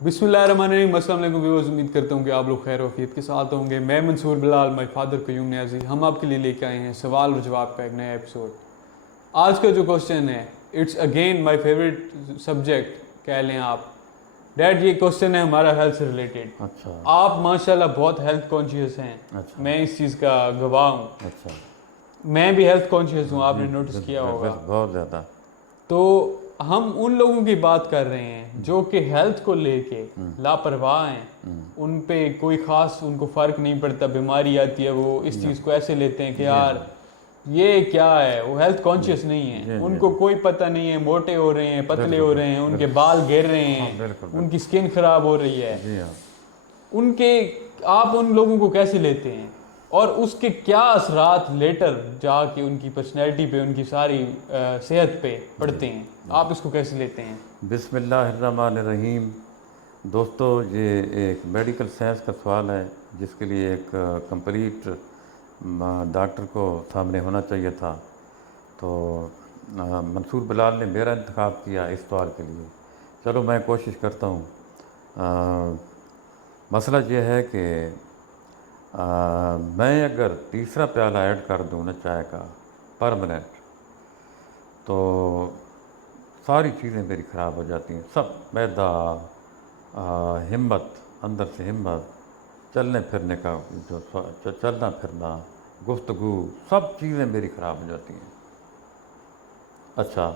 बिस्मिल्लाहिर्रहमानिर्रहीम। अस्सलाम वालेकुम व्यूअर्स, उम्मीद करता हूँ कि आप लोग खैर वफियत के साथ होंगे। मैं मंसूर बिलाल, माय फादर कयूम न्याजी, हम आपके लिए लेके आए हैं सवाल और जवाब का एक नया एपिसोड। आज का जो क्वेश्चन है, it's again my favourite subject कह लें आप। डैड, ये क्वेश्चन है हमारा हेल्थ से रिलेटेड। अच्छा। आप माशाल्लाह बहुत हेल्थ कॉन्शियस हैं। अच्छा। मैं इस चीज़ का गवाह हूँ। अच्छा। मैं भी हेल्थ कॉन्शियस हूँ, जी, आपने नोटिस किया होगा। बहुत ज़्यादा। तो हम उन लोगों की बात कर रहे हैं जो कि हेल्थ को लेके लापरवाह हैं। उन पे कोई ख़ास उनको फ़र्क नहीं पड़ता, बीमारी आती है वो इस चीज़ को ऐसे लेते हैं कि जी यार हाँ। ये क्या है। वो हेल्थ कॉन्शियस नहीं है, जी जी उनको जी। कोई पता नहीं है, मोटे हो रहे हैं, पतले बिल्कुल हो रहे हैं, उनके बिल्कुल। बाल गिर रहे हाँ, हैं, बिल्कुल उनकी बिल्कुल। स्किन ख़राब हो रही है। जी हाँ। उनके आप उन लोगों को कैसे लेते हैं और उसके क्या असरात लेटर जाके उनकी पर्सनैलिटी पे, उनकी सारी सेहत पे पड़ते हैं? आप इसको कैसे लेते हैं? बिस्मिल्लाहिर्रहमानिर्रहीम। दोस्तों, ये एक मेडिकल साइंस का सवाल है जिसके लिए एक कंप्लीट डॉक्टर को सामने होना चाहिए था। तो मंसूर बिलाल ने मेरा इंतखाब किया इस सवाल के लिए। चलो, मैं कोशिश करता हूँ। मसला ये है कि मैं अगर तीसरा प्याला ऐड कर दूँ ना चाय का परमानेंट, तो सारी चीज़ें मेरी ख़राब हो जाती हैं। सब मैदा, हिम्मत, अंदर से हिम्मत, चलने फिरने का जो चलना फिरना, गुफ्तगू, सब चीज़ें मेरी ख़राब हो जाती हैं। अच्छा,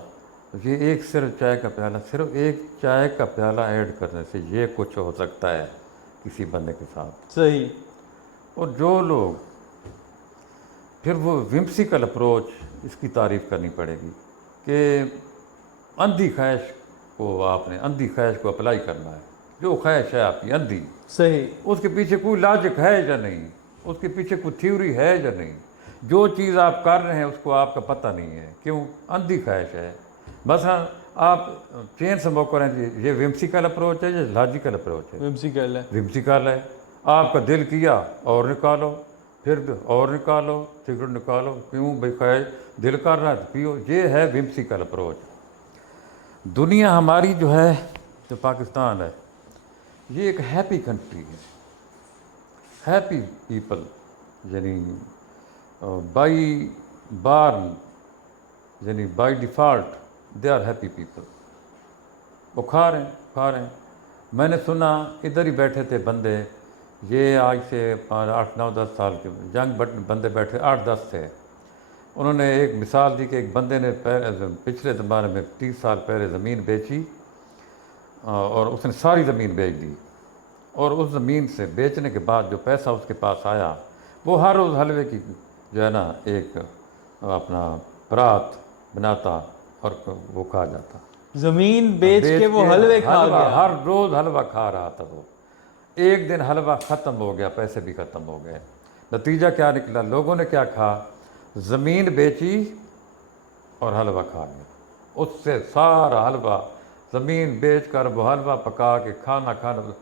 तो ये एक सिर्फ चाय का प्याला, सिर्फ एक चाय का प्याला ऐड करने से ये कुछ हो सकता है किसी बंदे के साथ। सही। और जो लोग फिर वो विम्सिकल अप्रोच, इसकी तारीफ़ करनी पड़ेगी कि अंधी ख्वाहिश को, आपने अंधी ख्वाहिश को अप्लाई करना है। जो ख्वाहिश है आपकी अंधी, सही। उसके पीछे कोई लॉजिक है या नहीं, उसके पीछे कोई थ्योरी है या नहीं। जो चीज़ आप कर रहे हैं उसको आपका पता नहीं है, क्यों? अंधी ख्वाहिश है। बस हाँ, आप चेन स्मोक करें जी, ये विम्सिकल अप्रोच है या लॉजिकल अप्रोच है? विम्सिकल है। विम्सिकल है। आपका दिल किया और निकालो, फिर और निकालो, सिगरेट निकालो, क्यों भाई? ख्वाहिश, दिल कर रहा है तो पियो। ये है विम्सिकल अप्रोच। दुनिया हमारी जो है, जो पाकिस्तान है, ये एक हैप्पी कंट्री है। हैप्पी पीपल, यानी बाई बार्न, यानी by default they are happy people. वो खा रहे हैं, खा रहे हैं। मैंने सुना इधर ही बैठे थे बंदे, ये आज से 8 9 10 साल के यंग बंदे बैठे, 8 10 थे। उन्होंने एक मिसाल दी कि एक बंदे ने पिछले ज़माने में 30 साल पहले ज़मीन बेची और उसने सारी ज़मीन बेच दी। और उस ज़मीन से बेचने के बाद जो पैसा उसके पास आया, वो हर रोज़ हलवे की जो है ना एक अपना परात बनाता और वो खा जाता। जमीन बेच के वो हलवे खा हलवा, गया। हर रोज़ हलवा खा रहा था वो। एक दिन हलवा ख़त्म हो गया, पैसे भी ख़त्म हो गए। नतीजा क्या निकला? लोगों ने क्या कहा? ज़मीन बेची और हलवा खा गया। उससे सारा हलवा, ज़मीन बेच कर वो हलवा पका के खाना खाना,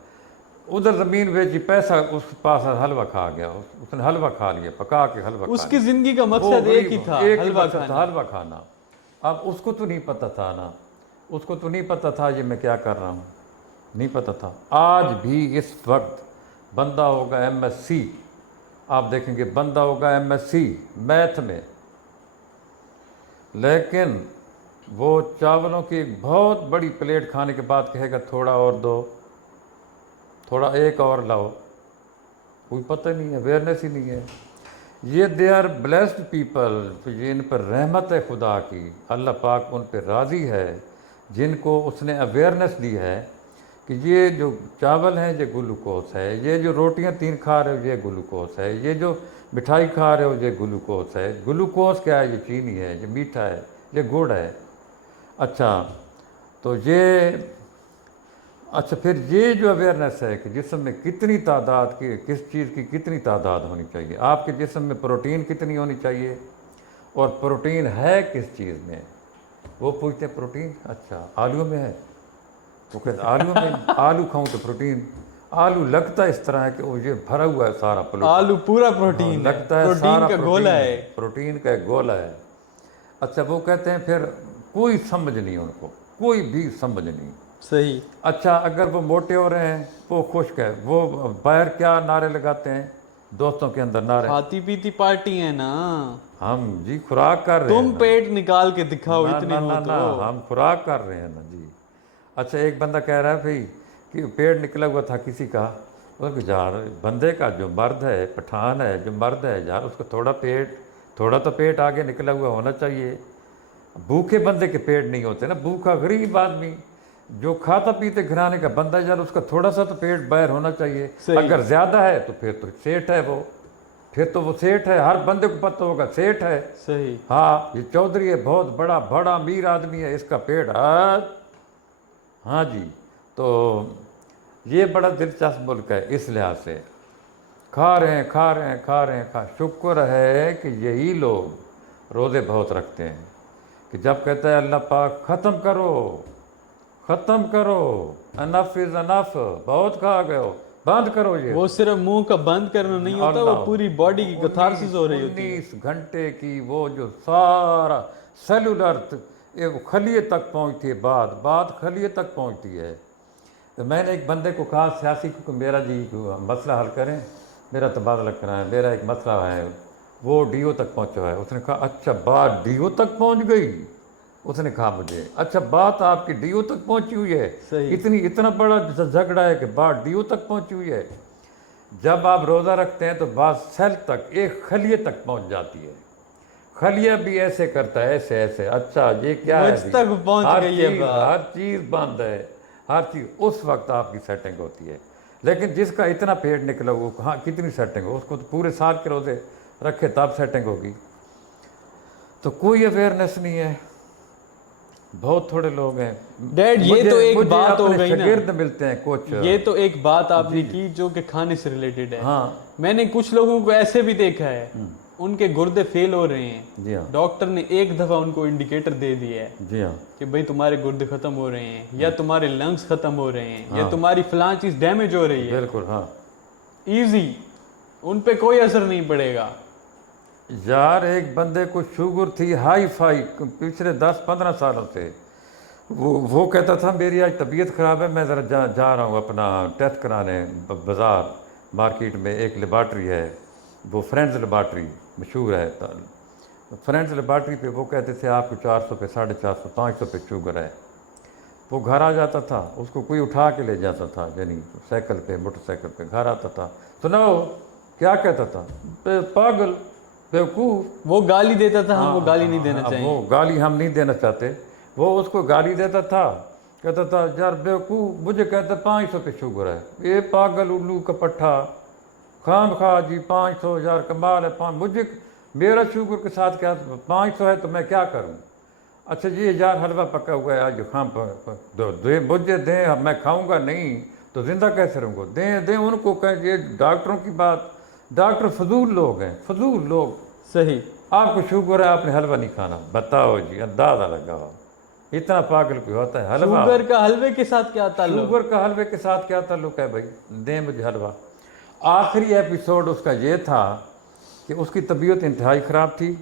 उधर ज़मीन बेची, पैसा उस पास हलवा खा गया। उसने हलवा खा लिया, पका के हलवा खा उसकी लिया। जिंदगी का वो मकसद एक ही गरीब, था, एक ही हलवा मकसद था, खाना। हलवा खाना। अब उसको तो नहीं पता था ना, उसको तो नहीं पता था ये मैं क्या कर रहा हूँ, नहीं पता था। आज भी इस वक्त बंदा होगा MSc, आप देखेंगे बंदा होगा MSc मैथ में, लेकिन वो चावलों की एक बहुत बड़ी प्लेट खाने के बाद कहेगा थोड़ा और दो, थोड़ा एक और लाओ। कोई पता ही नहीं है, अवेयरनेस ही नहीं है। ये दे आर ब्लेस्ड पीपल, ये इन पर रहमत है खुदा की। अल्लाह पाक उन पर राज़ी है जिनको उसने अवेयरनेस दी है कि ये जो चावल हैं ये ग्लूकोस है, ये जो रोटियां 3 खा रहे हो ये ग्लूकोस है, ये जो मिठाई खा रहे हो ये ग्लूकोस है। ग्लूकोस क्या है? ये चीनी है, ये मीठा है, ये गुड़ है। अच्छा, तो ये, अच्छा, फिर ये जो अवेयरनेस है कि जिस्म में कितनी तादाद की, किस चीज़ की कितनी तादाद होनी चाहिए, आपके जिस्म में प्रोटीन कितनी होनी चाहिए, और प्रोटीन है किस चीज़ में। वो पूछते हैं प्रोटीन, अच्छा आलू में है। वो कहते आलू में, आलू खाऊं तो प्रोटीन। आलू लगता है इस तरह है कि वो ये भरा हुआ है सारा प्रोटीन। आलू पूरा हाँ, प्रोटीन है, लगता है प्रोटीन सारा का प्रोटीन गोला है, है। प्रोटीन का एक गोला है। अच्छा, वो कहते हैं फिर कोई समझ नहीं उनको, कोई भी समझ नहीं। सही। अच्छा, अगर वो मोटे हो रहे हैं वो खुश्क है, वो बाहर क्या नारे लगाते हैं दोस्तों के अंदर नारे, खाती पीती पार्टी है ना, हम जी खुराक कर रहे हैं तुम ना। पेट निकाल के दिखाओ ना इतने ना हो ना तो। ना, हम खुराक कर रहे हैं ना जी। अच्छा, एक बंदा कह रहा है भाई कि पेड़ निकला हुआ था किसी का, और यार बंदे का जो मर्द है, पठान है जो मर्द है यार, उसको थोड़ा तो पेट आगे निकला हुआ होना चाहिए। भूखे बंदे के पेट नहीं होते ना, भूखा गरीब आदमी जो खाता पीते घराने का बंदा यार, उसका थोड़ा सा तो पेट बाहर होना चाहिए। सही। अगर ज़्यादा है तो फिर तो सेठ है वो, फिर तो वो सेठ है, हर बंदे को पता होगा सेठ है। सही। हाँ, ये चौधरी है, बहुत बड़ा बड़ा अमीर आदमी है, इसका पेट हाँ जी। तो ये बड़ा दिलचस्प मुल्क है इस लिहाज से, खा रहे हैं खा रहे हैं खा रहे हैं खा। शुक्र है कि यही लोग रोज़े बहुत रखते हैं कि जब कहता है अल्लाह पाक ख़त्म करो, अनफ इज़ अनफ, बहुत खा गए हो, बंद करो ये। वो सिर्फ मुंह का बंद करना नहीं होता, वो पूरी बॉडी की कैथारसिस हो रही होती है। 19 घंटे की वो जो सारा सेलुलर एक खलिए तक पहुंचती है, बात खलिए तक पहुंचती है। तो मैंने एक बंदे को कहा सियासी को, मेरा जी मसला हल करें, मेरा तबादला कराएं, मेरा एक मसला है, वो डीओ तक पहुंचा है। उसने कहा अच्छा बात डीओ तक पहुंच गई। उसने कहा मुझे अच्छा बात आपकी डीओ तक पहुंची हुई है, सही। इतना बड़ा झगड़ा है कि बात डीओ तक पहुंची हुई है। जब आप रोज़ा रखते हैं तो बात सेल तक, एक खलिए तक पहुंच जाती है। खलिया भी ऐसे करता है, ऐसे ऐसे, अच्छा ये क्या है, मुझ तक पहुंच गई है बात। हर चीज़ बंद है, हर चीज़, उस वक्त आपकी सेटिंग होती है। लेकिन जिसका इतना पेट निकला वो कहाँ कितनी सेटिंग हो, उसको तो पूरे साल के रोज़े रखे तब सेटिंग होगी। तो कोई अवेयरनेस नहीं है, बहुत थोड़े लोग हैं। डैड ये तो एक बात हो गई ना, शागिर्द मिलते हैं कुछ। ये तो एक बात आपने की जो कि खाने से रिलेटेड है। हाँ मैंने कुछ लोगों को ऐसे भी देखा है, उनके गुर्दे फेल हो रहे हैं, जी हाँ डॉक्टर ने एक दफा उनको इंडिकेटर दे दिया है जी हाँ कि भाई तुम्हारे गुर्दे खत्म हो रहे हैं, या तुम्हारे लंग्स खत्म हो रहे हैं, या तुम्हारी फलां चीज डैमेज हो रही है। बिल्कुल हाँ। इजी, उन पे कोई असर नहीं पड़ेगा। यार एक बंदे को शुगर थी हाई फाई पिछले 10-15 सालों से, वो कहता था मेरी आज तबीयत ख़राब है, मैं ज़रा जा रहा हूँ अपना टेस्ट कराने बाज़ार मार्केट में। एक लेबार्ट्री है, वो फ्रेंड्स लेबार्ट्री मशहूर है, फ्रेंड्स लेबार्ट्री पे वो कहते थे आपको 400 पे 450 500 पे शुगर है। वो घर आ जाता था, उसको कोई उठा के ले जाता था, यानी साइकिल पे मोटरसाइकिल पे घर आता था। सुनाओ क्या कहता था, पागल बेवकूफ़। वो गाली देता था, हम वो गाली नहीं देना अब चाहिए। वो गाली हम नहीं देना चाहते, वो उसको गाली देता था, कहता था यार बेवकूफ़, मुझे कहता 500 पे शुगर है, ये पागल उल्लू का पट्ठा, खाम खा जी 500 यार कमाल है। मुझे मेरा शुगर के साथ क्या 500 है तो मैं क्या करूं। अच्छा जी यार हलवा पका हुआ है आज खाम दे मुझे दें, अब मैं खाऊंगा नहीं तो जिंदा कैसे रहूँगा, दें उनको कहें। ये डॉक्टरों की बात, डॉक्टर फजूल लोग हैं, फजूल लोग। सही। आपको शुगर है आपने हलवा नहीं खाना, बताओ जी, अंदाजा लगाओ इतना पागल क्यों होता है। हलवा, शुगर का हलवे के साथ क्या ताल्लुक? शुगर का हलवे के साथ क्या ताल्लुक है भाई, दें मुझे हलवा। आखिरी एपिसोड उसका ये था कि उसकी तबीयत इंतहाई ख़राब थी,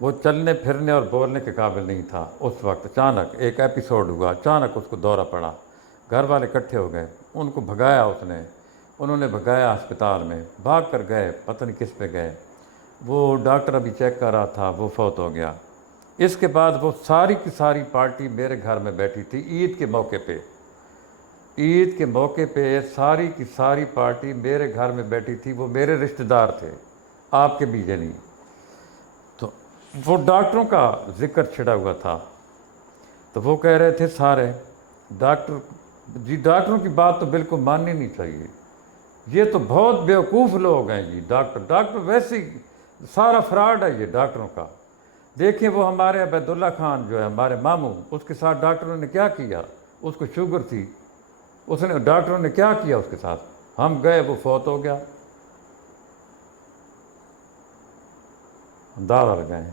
वो चलने फिरने और बोलने के काबिल नहीं था। उस वक्त अचानक एक एपिसोड हुआ, अचानक उसको दौरा पड़ा, घर वाले इकट्ठे हो गए, उनको भगाया उन्होंने भगाया अस्पताल में, भाग कर गए, पता नहीं किस पे गए। वो डॉक्टर अभी चेक कर रहा था, वो फौत हो गया। इसके बाद वो सारी की सारी पार्टी मेरे घर में बैठी थी ईद के मौके पे, ईद के मौके पे सारी की सारी पार्टी मेरे घर में बैठी थी। वो मेरे रिश्तेदार थे, आपके बीजे नहीं। तो वो डॉक्टरों का जिक्र छिड़ा हुआ था, तो वो कह रहे थे सारे डॉक्टर जी, डॉक्टरों की बात तो बिल्कुल माननी नहीं चाहिए, ये तो बहुत बेवकूफ़ लोग हैं जी। डॉक्टर वैसे ही सारा फ्रॉड है ये डॉक्टरों का। देखिए वो हमारे अबैदुल्ला खान जो है हमारे मामू, उसके साथ डॉक्टरों ने क्या किया, उसको शुगर थी, उसने डॉक्टरों ने क्या किया उसके साथ, हम गए वो फौत हो गया। अंदाजा लगाएं।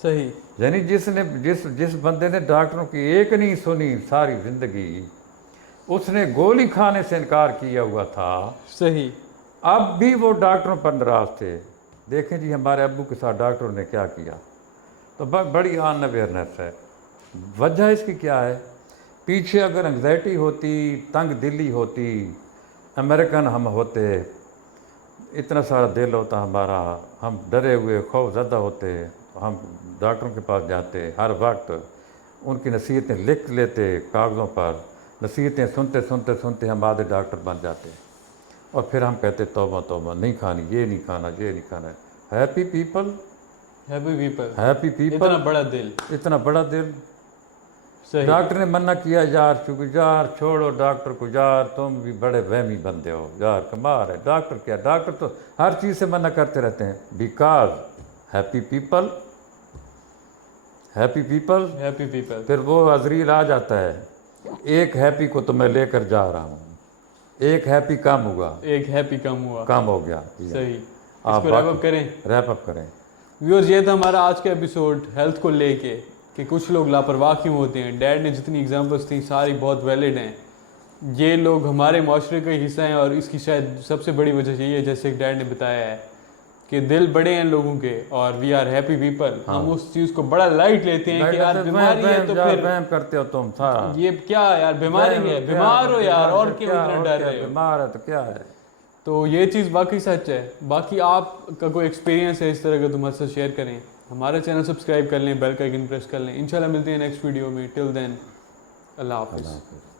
सही। यानी जिस बंदे ने डॉक्टरों की एक नहीं सुनी सारी ज़िंदगी, उसने गोली खाने से इनकार किया हुआ था। सही। अब भी वो डॉक्टरों पर नाराज थे। देखें जी हमारे अब्बू के साथ डॉक्टरों ने क्या किया। तो बड़ी अनअवेयरनेस है। वजह इसकी क्या है पीछे अगर एंग्जाइटी होती, तंग दिली होती, अमेरिकन हम होते, इतना सारा दिल होता हमारा, हम डरे हुए खौफ ज़्यादा होते, हम डॉक्टरों के पास जाते, हर वक्त उनकी नसीहतें लिख लेते कागज़ों पर, नसीहतें सुनते सुनते सुनते हम आधे डॉक्टर बन जाते, और फिर हम कहते तौबा तौबा, नहीं खानी, ये नहीं खाना, ये नहीं खाना। हैप्पी पीपल, हैप्पी पीपल, इतना बड़ा दिल, इतना बड़ा दिल। सही। डॉक्टर ने मना किया, यार चूंकि यार छोड़ो डॉक्टर को, यार तुम भी बड़े वहमी बंदे हो, यार कमाल है। डॉक्टर क्या, डॉक्टर तो हर चीज़ से मना करते रहते हैं। Because happy people, happy people, happy people. फिर वो अजरील आ जाता है, एक हैप्पी को तो मैं लेकर जा रहा हूँ, एक हैप्पी कम हुआ, एक हैप्पी कम हुआ, कम हो गया। सही। आप इसको रैप अप करें, रैप अप करें। व्यूअर्स ये था हमारा आज का एपिसोड हेल्थ को लेके, कि कुछ लोग लापरवाह क्यों होते हैं। डैड ने जितनी एग्जांपल्स थी सारी बहुत वैलिड हैं। ये लोग हमारे माशरे का ही हिस्सा हैं, और इसकी शायद सबसे बड़ी वजह यही है, जैसे एक डैड ने बताया है, कि दिल बड़े हैं लोगों के, और वी आर हैप्पी पीपल। हम उस चीज़ को बड़ा लाइट लेते हैं कि यार बीमारी है तो फिर वहम करते हो तुम सारा, ये क्या यार बीमारी है, बीमार हो यार, और क्यों इतना डर रहे हो। बीमार है तो क्या है। तो ये चीज़ वाकई सच है। बाकी आपका कोई एक्सपीरियंस है इस तरह का तो हमारे साथ शेयर करें। हमारा चैनल सब्सक्राइब कर लें, बेल का आइकन प्रेस कर लें। इंशाल्लाह मिलते हैं नेक्स्ट वीडियो में। टिल देन अल्लाह हाफिज़।